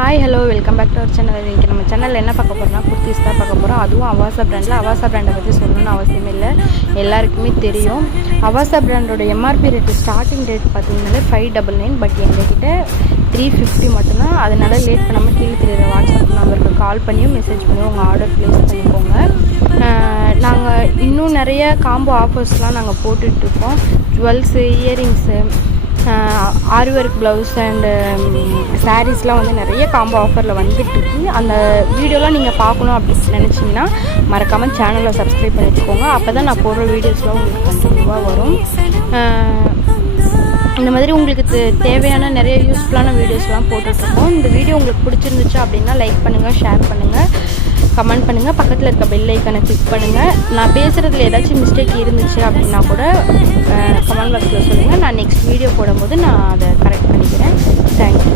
Hi hello welcome back to our channel. இன்றைக்கி நம்ம சேனலில் என்ன பார்க்க போகிறோம்னா குர்த்திஸ் தான் பார்க்க போகிறோம். அதுவும் அவாசா பிராண்டில். அவாசா பிராண்டை பற்றி சொல்லணும்னு அவசியமே இல்லை, எல்லாருக்குமே தெரியும். அவாசா பிராண்டோட எம்ஆர்பி ரேட்டு ஸ்டார்டிங் ரேட் பார்த்தீங்கன்னாலே 599. பட் எங்ககிட்ட 350 மட்டும்தான். அதனால் லேட் பண்ணாமல் கீழே தெரியுற வாட்ஸ்அப் நம்பருக்கு கால் பண்ணியும் மெசேஜ் பண்ணியும் உங்கள் ஆர்டர் ப்ளேஸ் பண்ணிக்கோங்க. நாங்கள் இன்னும் நிறைய காம்போ ஆஃபர்ஸ்லாம் நாங்கள் போட்டுட்ருக்கோம். Jewels, earrings, aari work blouse and சாரீஸ்லாம் வந்து நிறைய காம்போ ஆஃபரில் வந்துட்டுருக்கு. அந்த வீடியோலாம் நீங்கள் பார்க்கணும் அப்படின்னு நினச்சிங்கன்னா மறக்காமல் சேனலை சப்ஸ்கிரைப் பண்ணி வச்சுக்கோங்க. அப்போ தான் நான் போடுற வீடியோஸ்லாம் உங்களுக்கு கண்டிப்பாக வரும். இந்த மாதிரி உங்களுக்கு தேவையான நிறைய யூஸ்ஃபுல்லான வீடியோஸ்லாம் போட்டுட்ருக்கோம். இந்த வீடியோ உங்களுக்கு பிடிச்சிருந்துச்சு அப்படின்னா லைக் பண்ணுங்கள், ஷேர் பண்ணுங்கள், கமெண்ட் பண்ணுங்கள், பக்கத்தில் இருக்க பெல் ஐக்கனை கிளிக் பண்ணுங்கள். நான் பேசுகிறதுல ஏதாச்சும் மிஸ்டேக் இருந்துச்சு அப்படின்னா கூட கமெண்ட் பாக்ஸில் சொல்லுங்கள். நான் நெக்ஸ்ட் வீடியோ போடும்போது நான் அதை கரெக்ட் பண்ணிக்கிறேன். தேங்க்யூ.